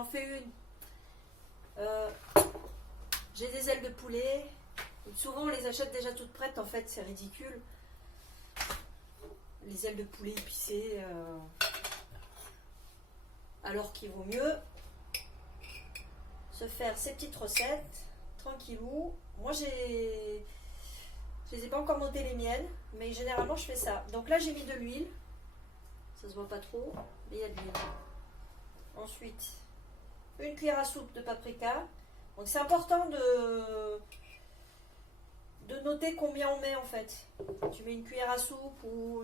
j'en fais une. J'ai des ailes de poulet. Souvent on les achète déjà toutes prêtes, en fait c'est ridicule. Les ailes de poulet épicées, alors qu'il vaut mieux se faire ces petites recettes tranquillou. Moi je les ai pas encore notées les miennes, mais généralement je fais ça. Donc là j'ai mis de l'huile, ça se voit pas trop, mais il y a de l'huile. Ensuite, une cuillère à soupe de paprika. Donc c'est important de noter combien on met en fait. Tu mets une cuillère à soupe ou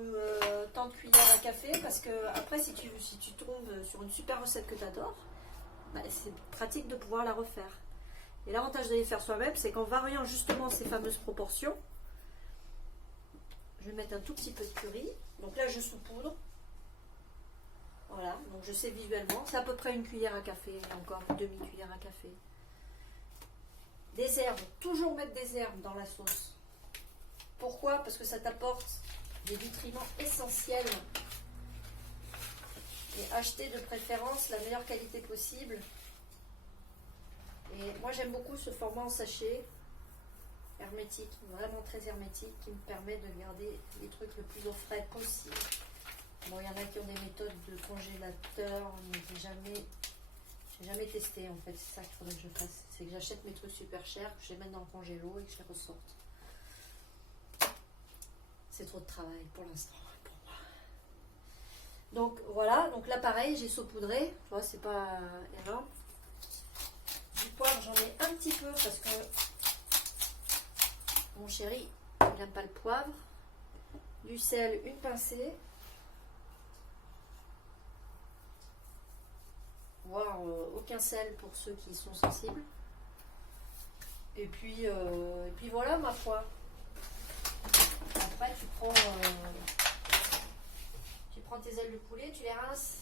tant de cuillères à café, parce que après si tu tombes sur une super recette que tu adores, bah, c'est pratique de pouvoir la refaire. Et l'avantage de les faire soi-même, c'est qu'en variant justement ces fameuses proportions, je vais mettre un tout petit peu de curry. Donc là je saupoudre. Voilà, donc je sais visuellement, c'est à peu près une cuillère à café, encore une demi-cuillère à café. Des herbes, toujours mettre des herbes dans la sauce. Pourquoi? Parce que ça t'apporte des nutriments essentiels. Et acheter de préférence la meilleure qualité possible. Et moi j'aime beaucoup ce format en sachet, hermétique, vraiment très hermétique, qui me permet de garder les trucs le plus au frais possible. Bon, il y en a qui ont des méthodes de congélateur, mais j'ai jamais testé en fait. C'est ça qu'il faudrait que je fasse. C'est que j'achète mes trucs super chers, que je les mette dans le congélo et que je les ressorte. C'est trop de travail pour l'instant pour moi. Donc voilà, donc là pareil, j'ai saupoudré. Tu vois, c'est pas énorme. Du poivre, j'en ai un petit peu parce que mon chéri, il n'aime pas le poivre. Du sel, une pincée. Voire aucun sel pour ceux qui sont sensibles. Et puis voilà ma foi. Après tu prends tes ailes de poulet, tu les rinces.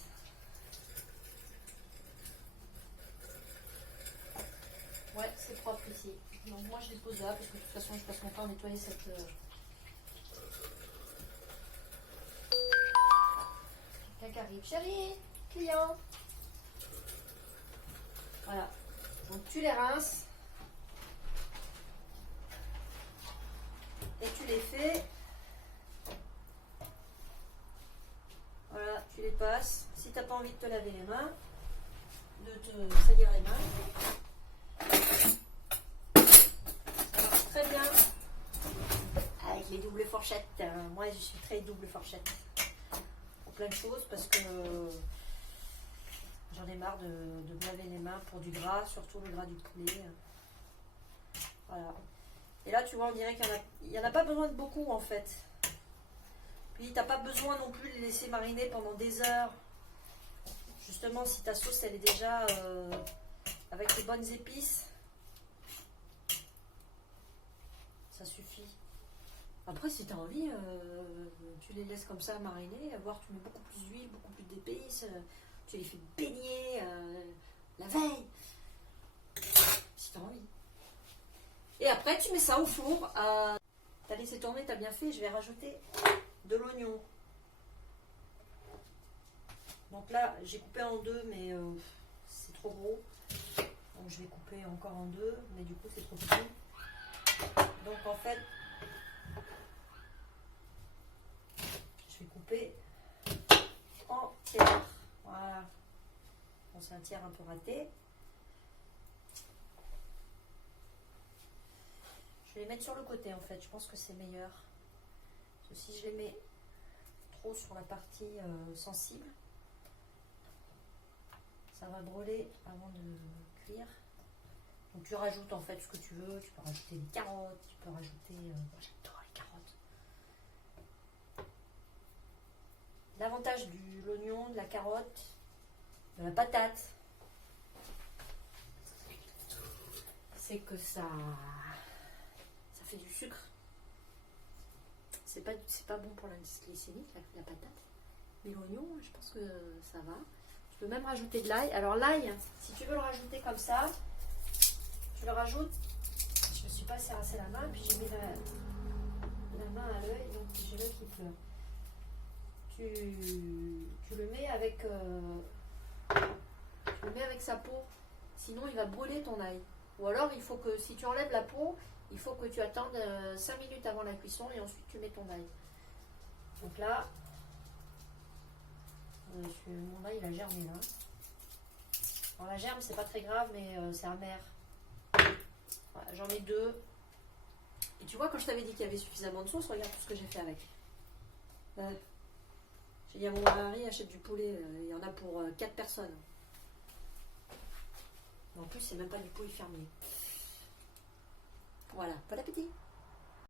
Ouais, c'est propre ici. Donc moi je les pose là parce que de toute façon je passe mon temps à nettoyer cette... Quelqu'un qui arrive. Chérie, client. Voilà, donc tu les rinces et tu les fais, voilà, tu les passes. Si tu n'as pas envie de te laver les mains, de te salir les mains, ça marche très bien avec les doubles fourchettes. Moi je suis très double fourchette pour plein de choses parce que j'en ai marre de me laver les mains pour du gras, surtout le gras du poulet. Voilà. Et là, tu vois, on dirait qu'il n'y en a pas besoin de beaucoup, en fait. Puis, tu n'as pas besoin non plus de les laisser mariner pendant des heures. Justement, si ta sauce, elle est déjà avec les bonnes épices, ça suffit. Après, si tu as envie, tu les laisses comme ça mariner, voire tu mets beaucoup plus d'huile, beaucoup plus d'épices. Tu les fais baigner la veille, si tu as envie. Et après, tu mets ça au four. Tu as laissé tourner, tu as bien fait. Je vais rajouter de l'oignon. Donc là, j'ai coupé en deux, mais c'est trop gros. Donc je vais couper encore en deux, mais du coup, c'est trop petit. Donc en fait, je vais couper en tiers. Voilà. Bon, c'est un tiers un peu raté. Je vais les mettre sur le côté en fait. Je pense que c'est meilleur. Parce que si je les mets trop sur la partie sensible, ça va brûler avant de cuire. Donc tu rajoutes en fait ce que tu veux. Tu peux rajouter des carottes. Tu peux rajouter... moi j'adore les carottes. L'avantage de l'oignon, de la carotte, de la patate, c'est que ça fait du sucre. C'est pas bon pour l'indice glycémique, la patate. Mais l'oignon, je pense que ça va. Tu peux même rajouter de l'ail. Alors l'ail, si tu veux le rajouter comme ça, tu le rajoutes. Je me suis pas serré la main, puis j'ai mis la main à l'œil, donc j'ai l'œil qui pleure. Tu le mets avec... tu Tu le mets avec sa peau. Sinon, il va brûler ton ail. Ou alors, il faut que, si tu enlèves la peau, il faut que tu attendes 5 minutes avant la cuisson et ensuite tu mets ton ail. Donc là, mon ail, il a germé là. Alors la germe, c'est pas très grave, mais c'est amer. Voilà, j'en mets 2. Et tu vois, quand je t'avais dit qu'il y avait suffisamment de sauce, regarde tout ce que j'ai fait avec. J'ai dit à mon mari, achète du poulet, il y en a pour 4 personnes. En plus, c'est même pas du poulet fermier. Voilà, bon appétit!